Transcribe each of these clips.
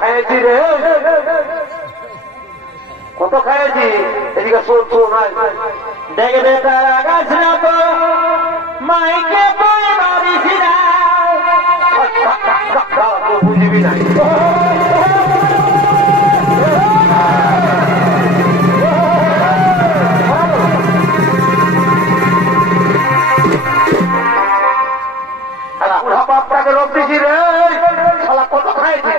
খাইছি রে কত খাইছি এদিকে শোন শোন দেখবে তারা গাছ না তো মাইকে মারিস না বুঝবি না বাপটাকে রোপ দিছি রে শালা কত খাইছি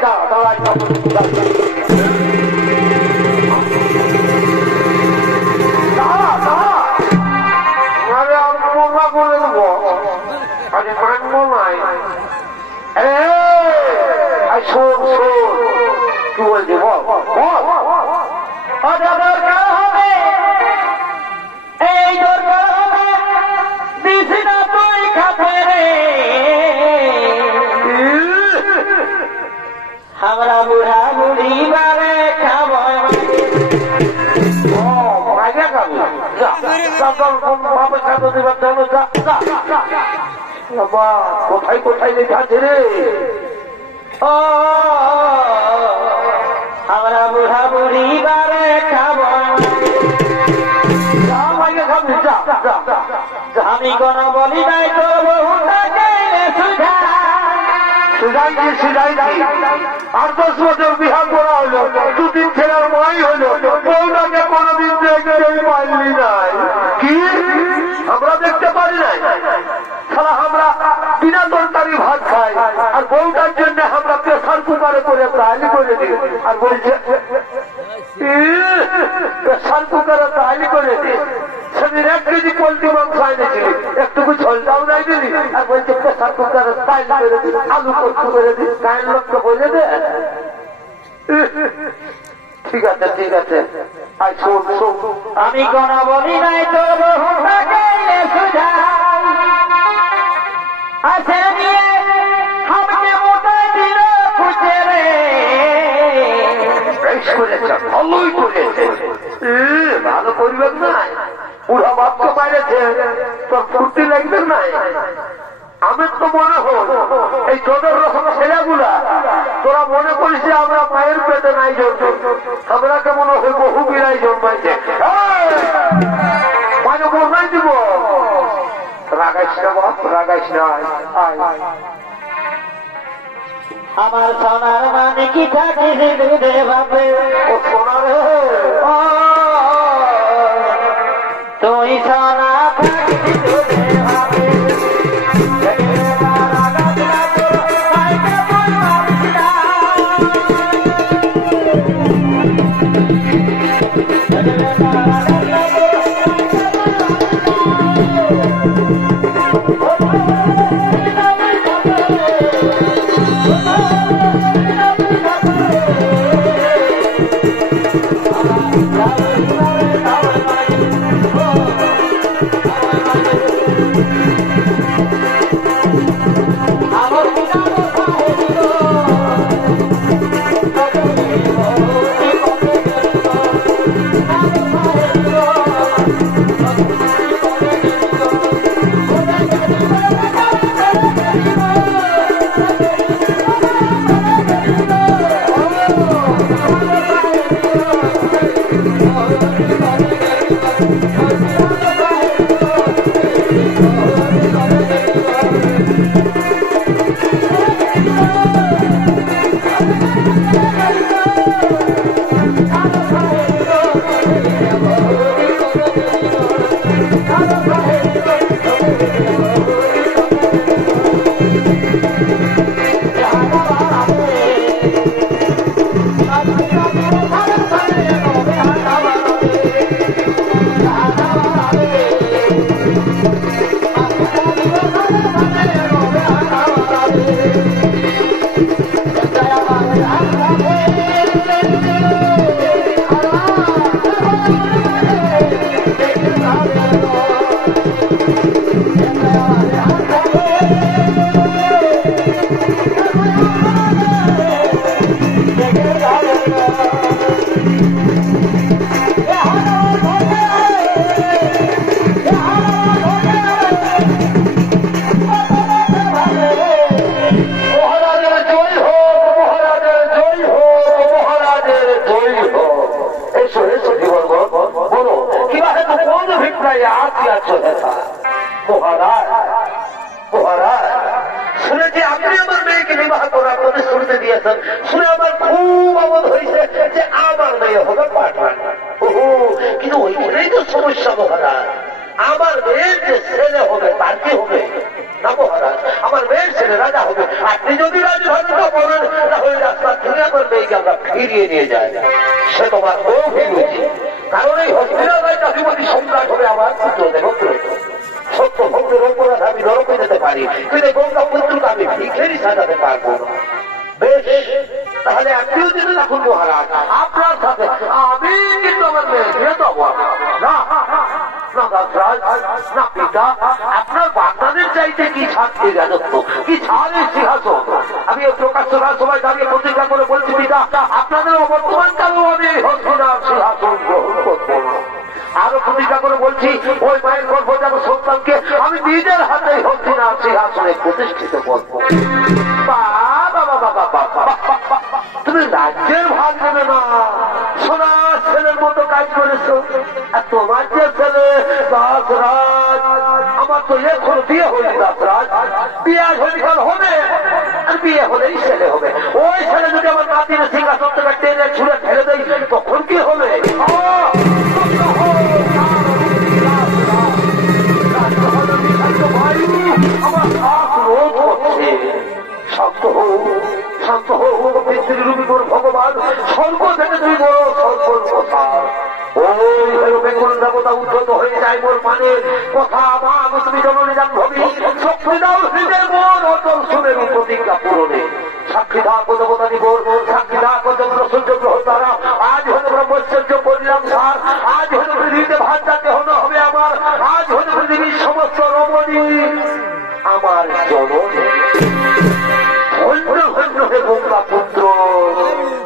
করে দেবো আরে মানবো নাই শোন শোন কি বলছি বল দরকার হবে এই দরকার হবে দিস না তুই খাতে রে আমরা বুড়া বুড়ি বারে খাব কোথায় কোথায় লেখাছে রে আমরা বুড়া বুড়ি বারে খাব আমি কোন বলি নাই তোর বহুটাকে সুজাইছি সুজাইছি 8-10 বছর বিহার করা হলো দুদিন ছেলের মাই হলো বউটাকে কোনদিন দেখতে পারলি নাই কি আমরা দেখতে পারি নাই সারা আমরা বিনা তরকারি ভাত খাই আর বউটার জন্য আমরা প্রেসার কুকারে করে তালি করে দিই আর বলছে প্রেসার কুকারে তালি করে দিই সেদিন 1 কেজি পোল্ট্রি মাংস এনেছিলি একটুকু ঝোলটাও নাই দিলি আর বলছে প্রেসার কুকারে তালি করে দিই আলু পোস্ত করে দিই গায়ের লোককে বলে দে ঠিক আছে ঠিক আছে আর শোন শোন আমি কোন বলি নাই তোর বহুটাকে সুঝা আছে নিয়ে আমাকে মোটাই দিল খুঁজে রে ভালোই করেছে ভালো করবেন না বুড়া বাপকে পাইরেছে তোর ফুর্তি লাগবে না আমার তো মনে হল এই তোদের রকম ছেলেগুলা তোরা মনে করিস যে আমরা মায়ের পেটে নাই জন্ম আমরা কেমন হয় বহু বিড়াই জন্মাইছে মানে বোঝাই দিব রাগাইস না বাপ রাগাইস না আমার সোনার মানে কি থাকিস দুধে বাপে ও সোনার তুই সোনা থাকিস দুধে বাপে আছো হেতা মহারাজ মহারাজ শুনেছি আপনি আমার মেয়েকে বিবাহ করার প্রতিশ্রুতি দিয়েছেন শুনে আমার খুব অবোধ হয়েছে যে আমার মেয়ে হবে পাঠান কিন্তু ওইখানেই তো সমস্যা মহারাজ আমার মেয়ের যে ছেলে হবে তার কি হবে না মহারাজ আমার মেয়ের ছেলে রাজা হবে আপনি যদি রাজি হবেন তো বলেন তাহলে রাস্তা থেকে আমার মেয়েকে আমরা ফিরিয়ে নিয়ে যাই সে তোমার গভীর হয়েছে কারণ এই হসপিটাল চাষিপতি সম্রাট হবে আমার পুত্র দেবত্র সত্য ভক্তের অপরাধ আমি নরকে যেতে পারি কিন্তু গঙ্গা পুত্রকে আমি ভিখেরই সাজাতে পারবো বেশ তাহলে আপনিও যেতে থাকুন মহারাজ আপনার সাথে আমি কিন্তু আমার মেয়ে দিয়ে দেবো না না পিতা আপনার বাগদাদের চাইতে কি ছাড়ছে রাজত্ব কি ছাড়ে সিংহাসন আমি প্রকাশ্য সবাই দাঁড়িয়ে প্রতিজ্ঞা করে বলছি পিতা আপনাদের বর্তমান কালেও আমি হস্তিনার সিংহাসন গ্রহণ করবো আরো প্রতিজ্ঞা করে বলছি ওই মায়ের গর্ভজাত সন্তানকে আমি নিজের হাতে হস্তিনার সিংহাসনে প্রতিষ্ঠিত করবো তুমি রাজ্যের ভাগ নেবে না সোনার ছেলের মতো কাজ করেছো আর তোমার যে ছেলে দাসরাজ আমার তো এখন বিয়ে হয়নি দাসরাজ বিয়ে হলিকাল হবে আর বিয়ে হলেই ছেলে হবে ওই ছেলে যদি আমার নাতির সিংহাসন থেকে টেনে ছুঁড়ে ফেলে দেয় তখন কি হবে আমার হাত রোধ করছে শান্ত হোক শান্ত হোক পৃথিবীর উপর ভগবান স্বর্গ থেকে তুমি বড় সর্বর কথা ওই বেগুন দেবতা উদ্ধত হয়ে যায় মোর মানে কথা আমার তুমি জননী জাহ্নবী শক্তি দাও নিজের মন অটল সুমেরু প্রতিজ্ঞা পূরণে সাক্ষী থাকো দেবতা দিবর সাক্ষী থাকো চন্দ্র সূর্য গ্রহ তারা আজ হলে ব্রহ্মচর্য করিলাম সার আজ হলে পৃথিবীতে ভাত যাতে হলো হবে আমার আজ হলে পৃথিবীর সমস্ত রমণী আমার জননী গঙ্গা পুত্র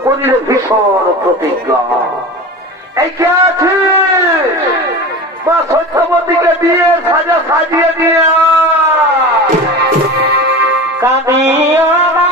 করিলে ভীষণ প্রতিজ্ঞা একে আছে মা সত্যবতীকে দিয়ে সাজা সাজিয়ে দিয়ে কাঁদিও না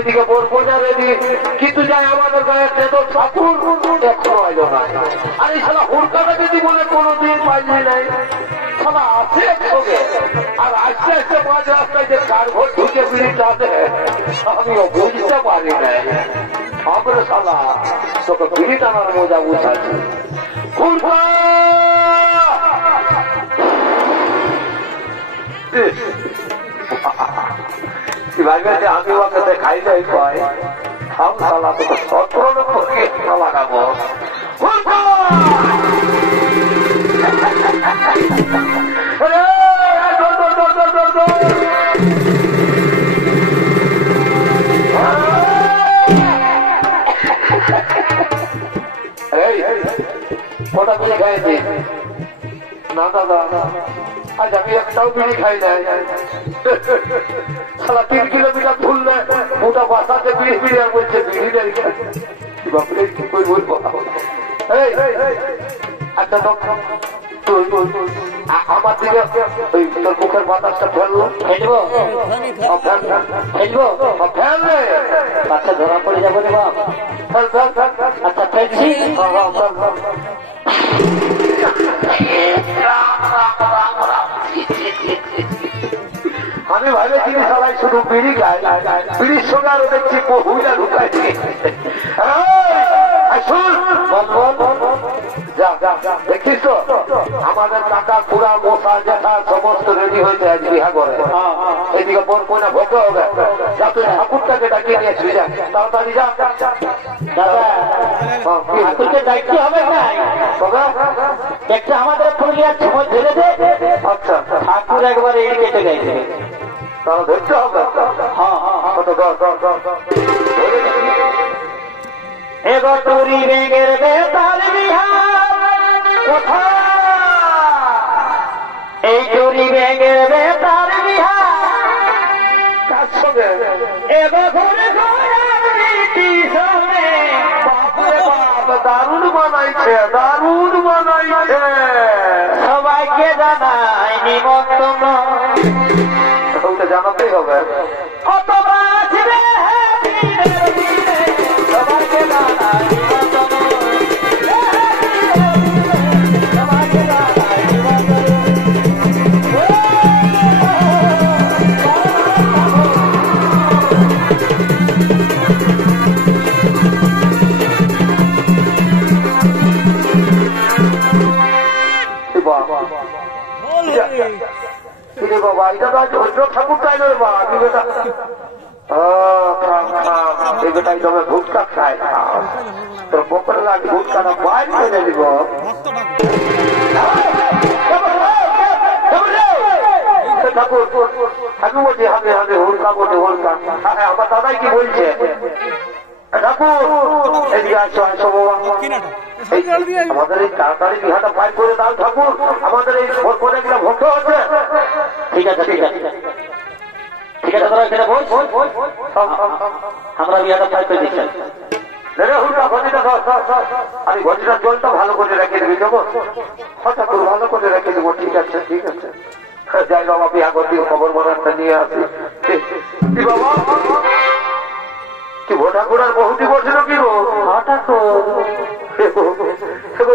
এদিকে বরপোজা রেডি কিন্তু যাই আমাদের গায়ে তেতো ঠাকুর এখনো আইলো না আর এই সালা হুড়কাটা যদি বলে কোনোদিন পাইলি নাই সালা আছে একসঙ্গে আর আস্তে আস্তে মাঝ রাস্তায় যে কার ভোট ঢুকে বিড়িটা দেয় আমিও বুঝতে পারি নাই আমরা সালা তোকে বিড়ি টানার মজা বুঝাচ্ছি হুড়কা ভাইবে আমি ওকে দেখাই নাই পাই हम साला तो 17 নম্বর কে লাগাবো কটা বিড়ি খাইছি? না দাদা, আজ আমি একটাও বিড়ি খাই নাই। সারা 3 কিলোমিটার ঘুরলে মোটা বাসাতে বিড়ি বিড়ি আর বলছে বিড়ি নেই। বাপরে কি কই বলবো? আচ্ছা আমার দিকে ওই তোর মুখের বাতাসটা ফেললো, ফেলবো ফেলবো ফেলবে, আচ্ছা ধরা পড়ে যাবো রে বাপ। আচ্ছা ফেলছি। আমি ভাবেছি সবাই শুধু বিড়ি খায়, বিড়ির সঙ্গে আরো দেখছি বহুলা ঢুকাইছি। দেখিস তো আমাদের কাকা পুরা মশা জেঠা সমস্ত রেডি হয়েছে আজ বিহা করে। এইদিকে বোন কোনা ভোগ হবে, যা তুই ঠাকুরটাকে ডাকিয়ে নিয়ে ছুঁয়ে যা, তাড়াতাড়ি যা। ঠাকুরকে দায়িত্ব হবে না, তবে একটা আমাদের পুরুলিয়ার সময় ধরে দে। আচ্ছা ঠাকুর একবার এই কেটে গেছে, তারা ধরতে হবে। এবার তোরি বেগের বেতার বিহার কোথা, এই তোরি বেগের বেতার বিহার কার সঙ্গে এবার ঘুরে দারুণ বানাইছে, দারুণ বানাইছে। সবাইকে জানাই নিমন্ত্রণ, জানাতেই হবে। কত বাজবে সবাইকে জানাই নিমন্ত্রণ, সবাইকে জানাই নিমন্ত্রণ। বাবা এটা তো ধৈর্য ঠাকুর তাই নয় বা বেটা, এই বেটাই তবে ভুটকা খায়, তোর পকেটে লাগে ভুটকাটা বাইরে ফেলে দিব। ঠাকুর আমি বলছি হাতে হাতে হুলকা বলছে হুলকা। আমার দাদাই কি বলছে? ঠাকুর এদিকে আসো আসো বাবা, আমাদের এই তাড়াতাড়ি বিহাটা পাই করে দাও ঠাকুর, আমাদের এই অনেকগুলো ভক্ত আছে। ঠিক আছে ঠিক আছে ঠিক আছে, তোরা এখানে বল, আমরা বিহাটা পাই করে দিচ্ছি। আমি ঘটিটার জলটা ভালো করে রেখে দিবি দেবো, ঠাকুর ভালো করে রেখে দেবো। ঠিক আছে ঠিক আছে, যাই বাবা বিহা করবি, খবর মনে নিয়ে আসি। বাবা কি ভো ঠাকুর আর বহুটি করছিল কি গো?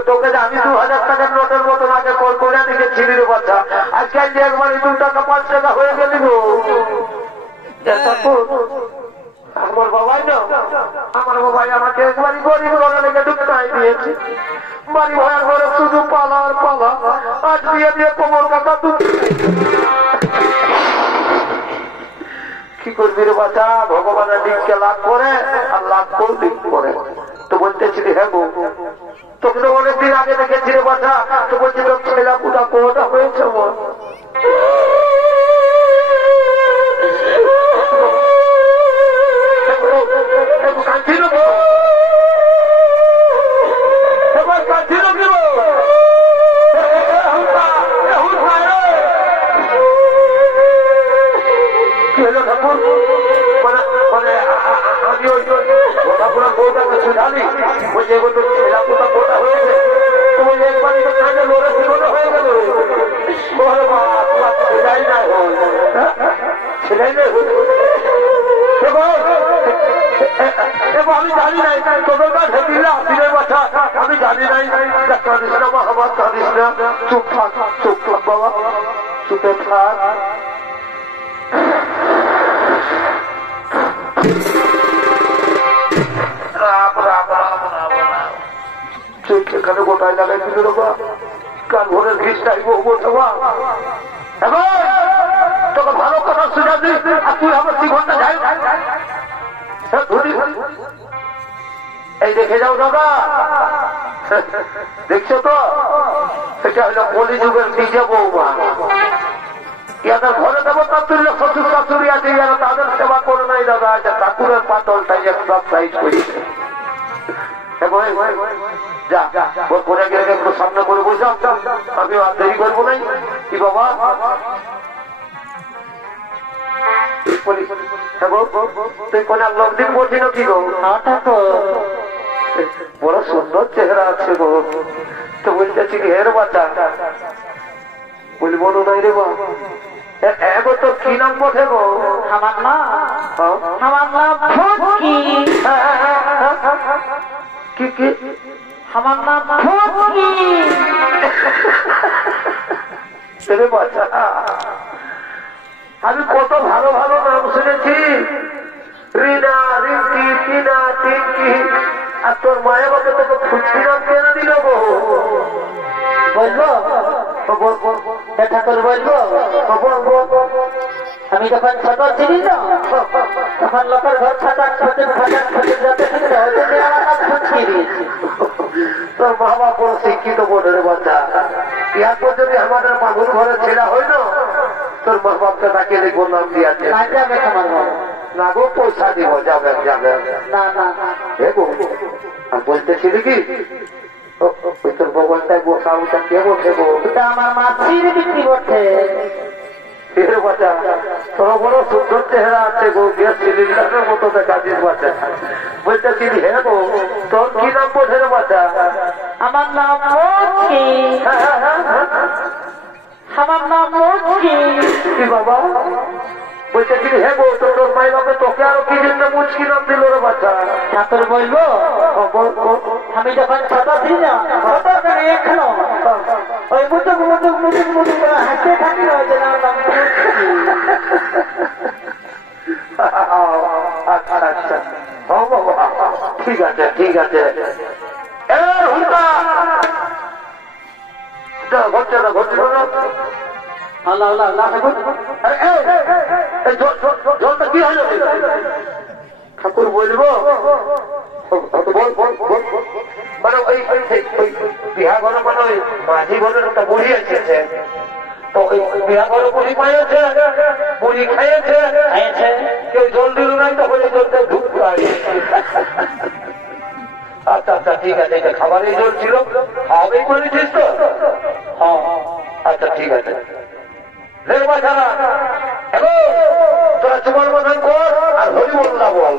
তোকে আমি 2000 টাকার নোটের মতন আগে কল করে দেখেছিলি রে বাচ্চা, আজকে একবার 2 টাকা 5 টাকা হয়ে গেলি গো। আমার বাবাই না, আমার বাবাই আমাকে একবারই গরিব ঘরে লেগে ঢুকাই দিয়েছে। বাড়ি ভাইয়ের ঘরে শুধু পালা আর পালা, আজ দিয়ে দিয়ে কোমর কাটা কি করবি রে বাচ্চা? ভগবানের দিককে লাভ করে আর লাভ করবি করে। তো বলতেছিলি হ্যাঁ গো, তোকে তো অনেকদিন আগে দেখেছি রে বাচ্চা, তো বলছি তোর ছেলা পুটা কোটা হয়েছে। কাঁদছিল কি এবার, কাঁদছিল কি কি হলো ঠাকুর? মানে আমি ওই ঠাকুরের বউটাকে শুধালি, বলছে এগো তোর ছেলা পুটা কোটা হয়েছে, তো বলছে একবারই তো কাজে লোড়ে সেগুলো হয়ে গেল। ছেলাই না ছেলাই না আমি জানি নাই তোদের কাছে দিলে আসিলে বাছা, আমি জানি নাই। কাঁদিস না বাবা, কাঁদিস না, চুপ থাক চুপ থাক বাবা, চুপে থাক। চোখ এখানে গোটায় লাগাইছিল বাবা, কাল ভোরের ঘিসটাই বলবো তোকে ভালো কথা শুনে দিস, আর তুই আমার 2 ঘন্টা যাই। এই দেখে যাও দাদা, দেখছো তো, এটা হলো কলিযুগের নিজে বৌমা। ইয়াদের ঘরে দেবো তার তুল্য শ্বশুর শাশুড়ি আছে, ইয়ারা তাদের সেবা করে নাই দাদা। ঠাকুরের পাতলটাই এক সব সাইজ করেছে। যা ওর কোনে গেলে একটু সামনে করে বসে আমি আর দেরি করবো নাই। কি বাবা তুই কোন লোক দিন বলছি না কি গো? বড় সুন্দর চেহারা আছে গো। তো বলতেছি কি হের বাচ্চা বলি বলো নাই রে বা এগো তোর কি নাম বটে গো? আমার নাম ফুটকি। কি কি আমার নাম ফুটকি। রে বাচ্চা আমি কত ভালো ভালো নাম শুনেছি, রিনা, রিঙ্কি, টিনা, টিঙ্কি, আর তোর মায়ের বাবা তোকে ফুচকি নাম কেন দিল গো? বলবো ঠাকুর বলবো, আমি যখন ছোট ছিলি না তখন লোকের ঘর ফাটাক ফাটে যাতে আমার নাম ফুটকি দিয়েছি। তোর মা বাবা বড় শিক্ষিত বোর্ডের বাচ্চা, ইয়ারপর যদি আমাদের মাগুর ঘরে ছেড়া হয় না তোর মা বাপকে তাকে দেখবো নাম দিয়েছে যাবে তোমার না গো, পয়সা দিব যাবে যাবে না না দেখো। আর বলতেছিলি কি ওই তোর ভগবানটাই বসা ওটা কে বসে গো? ওটা আমার মাছির বিক্রি করছে। বাচ্চা তোর বড় সুন্দর চেহারা আছে গো, গ্যাস সিলিন্ডারের মতো দেখাচ্ছিস বাচ্চা। বলতেছিলি হ্যাঁ গো তোর কি নাম বসে রে বাচ্চা? আমার নাম মুচকি। আমার নাম মুচকি। কি বাবা বলতেছিলি হ্যাঁ গো তোর মাই বাবা তোকে আরো কি জন্য মুচকি নাম দিল রে বাচ্চা? ঠাকুর বলবো আমি যখন ছোট ছিল না ছোট করে এখনো ওই মুটুক মুটুক মুটুক মুটুক করে হাসতে থাকি না ওই জন্য আমার নাম মুচকি। আচ্ছা আচ্ছা ও বাবা ঠিক আছে ঠিক আছে। ঘটছে না ঘটছে না আল্লাহ আল্লাহ আল্লাহ জলটা কি হলো? ঠাকুর বলবো মানে ওই বিহা ঘরে মানে ওই মাঝি ঘরের একটা বুড়ি আছে, তো ওই বিহা ঘরে বুড়ি পাইছে, বুড়ি খাইয়েছে, কেউ জল দিল নাই তো ওই জলটা ঢুক পারে। আচ্ছা আচ্ছা ঠিক আছে, এটা খাবারের জল ছিল, খাওয়াবেই বলেছিস তো? হ্যাঁ আচ্ছা ঠিক আছে। তোরা চুমার মতন কর আর হরি বললা বল।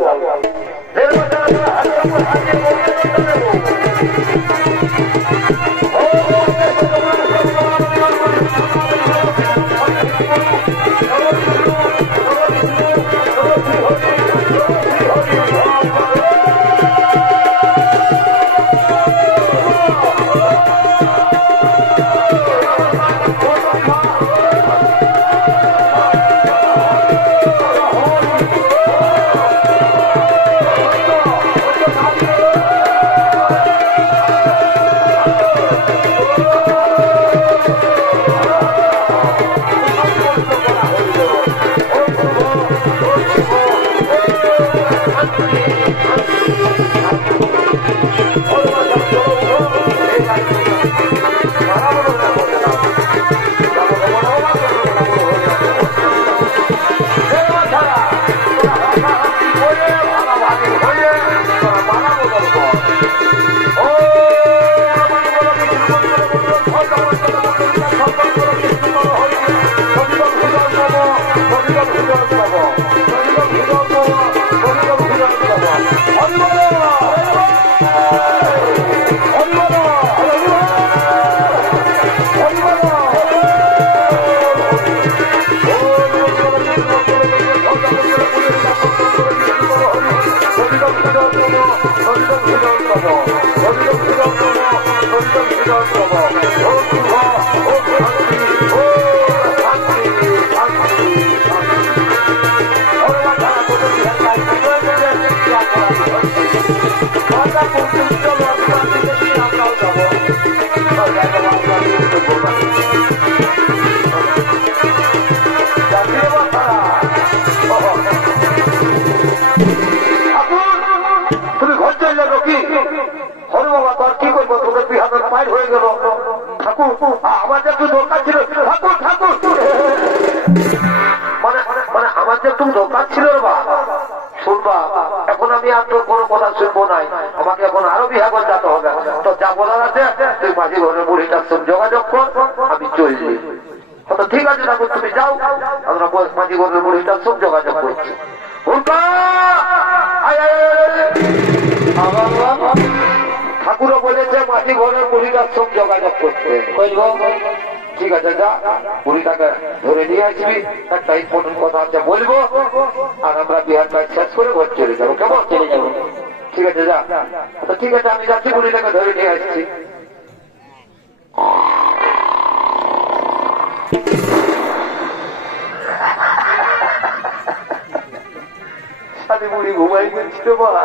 শুনবা এখন আমি আর তোর কোনো কথা শুনবো নাই, আমাকে এখন আরো বিহাগর যেতে হবে, তো যাবো সব যোগাযোগ করছে। ঠাকুরও বলেছে মাটি ঘরের বুড়িটার সব যোগাযোগ করতে। ঠিক আছে, যা বুড়িটাকে ধরে নিয়ে আসবি, একটা ইম্পর্টেন্ট কথা আছে বলবো, আর আমরা বিহার কাজ শেষ করে ঘর চলে যাবো। কেমন? চলে যাবো। ঠিক আছে, যা। তো ঠিক আছে, আমি যাচ্ছি, বুড়িটাকে ধরে নিয়ে আসছি। সাথে বুড়ি ঘুমাই গেছিল বলা।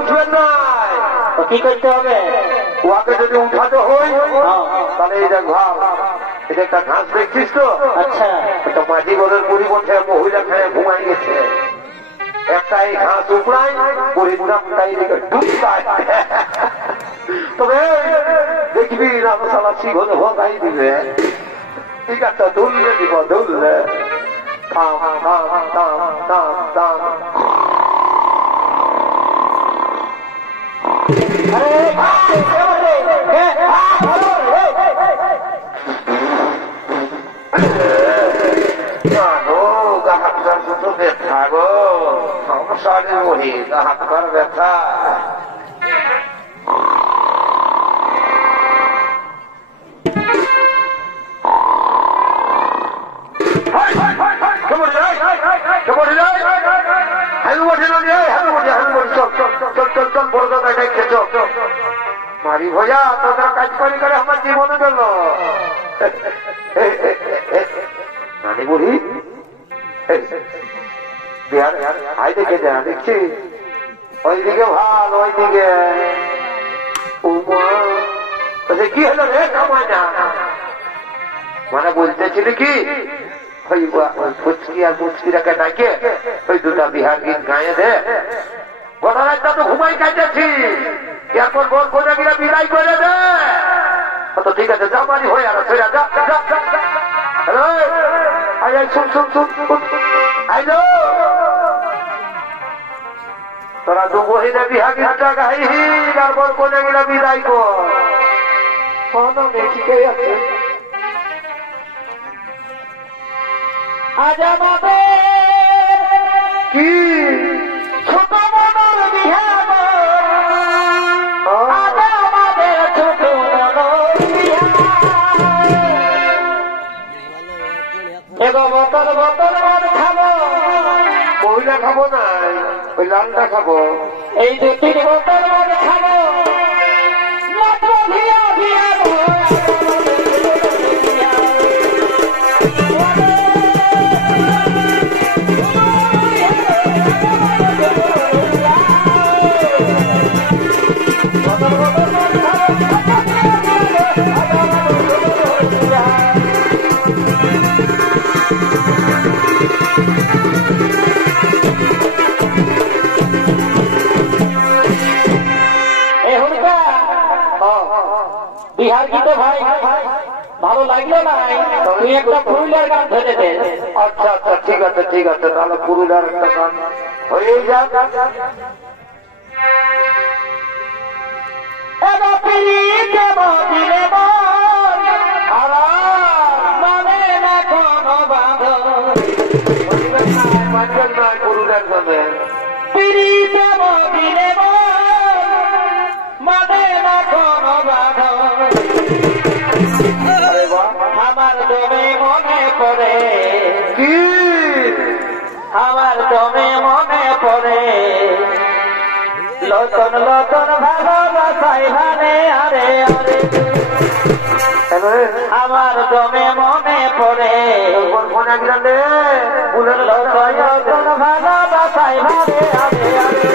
উঠবেন না, কি করতে হবে? ওকে যদি উঠাতে হয় তাহলে এই দেখ ভাব, এটা একটা ঘাস দেখছিস তো? আচ্ছা, একটা মাটি ঘরের বুড়ি বসে মহিলা খায় ঘুমাই গেছে। একটা এই ঘাস উপড়ায়, বুড়ির নামটা এইদিকে ঢুকতায়। তবে দেখবি রামশালা শিখলে ভোগাই দিবে। ঠিক আছে, ধরলে দিব, ধরলে থাম থাম থাম থাম থাম। ব্যথা গো, সংসারের বহি হাতবার ব্যথা। মারি ভয়া তোদের কাজ করি করে আমার জীবনে গেল। নানি বুড়ি বিহার আই দেখে যা, দেখছি ওইদিকে ভাল, ওইদিকে কি হলো রে? কামাই না মানে বলতেছিলি কি ওই ফুচকি আর মুচকিটাকে ডাকে ওই দুটা বিহার গীত গায়ে দে। গোটা রাতটা তো ঘুমাই কাটেছি, এরপর বোর কোনে গিয়ে বিদায় করে দে। তো ঠিক আছে, যা মারি হয়ে আর যা যা শুন শুন শুন আইলো তোরা দু বহিনে বিহা গীতটা গাইহি, আর বোর কোনে গিয়ে বিদায় কর। ঠিকই আছে। আজ আমাদের কি ছোট মনোর বিহা, আজ আমাদের ছোট মনোর বিহা। এগো বোতল বোতল মদ খাবো, মহিলা খাবো না, ওই লালটা খাবো। এই দু তিন বোতল মদ খাবো, নাচবো ভিয়া ভিয়া বিহার গীতে ভাই ভালো লাগলো না, তুই একটা পুরুলিয়ার গান ধরে দে। আচ্ছা আচ্ছা, ঠিক আছে ঠিক আছে, তাহলে পুরুলিয়ার একটা গান হয়ে যাক। পুরুলিয়ার গানে আমার দমে মনে পড়ে, কি আমার দমে মনে পড়ে লতন লতন ভালোবাসাই ভানে আরে আরে। আমার দমে মনে পড়ে লতন লতন ভালোবাসাই ভানে আরে আরে।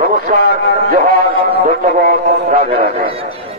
নমস্কার, জোহার, ধন্যবাদ, রাধে রাধে।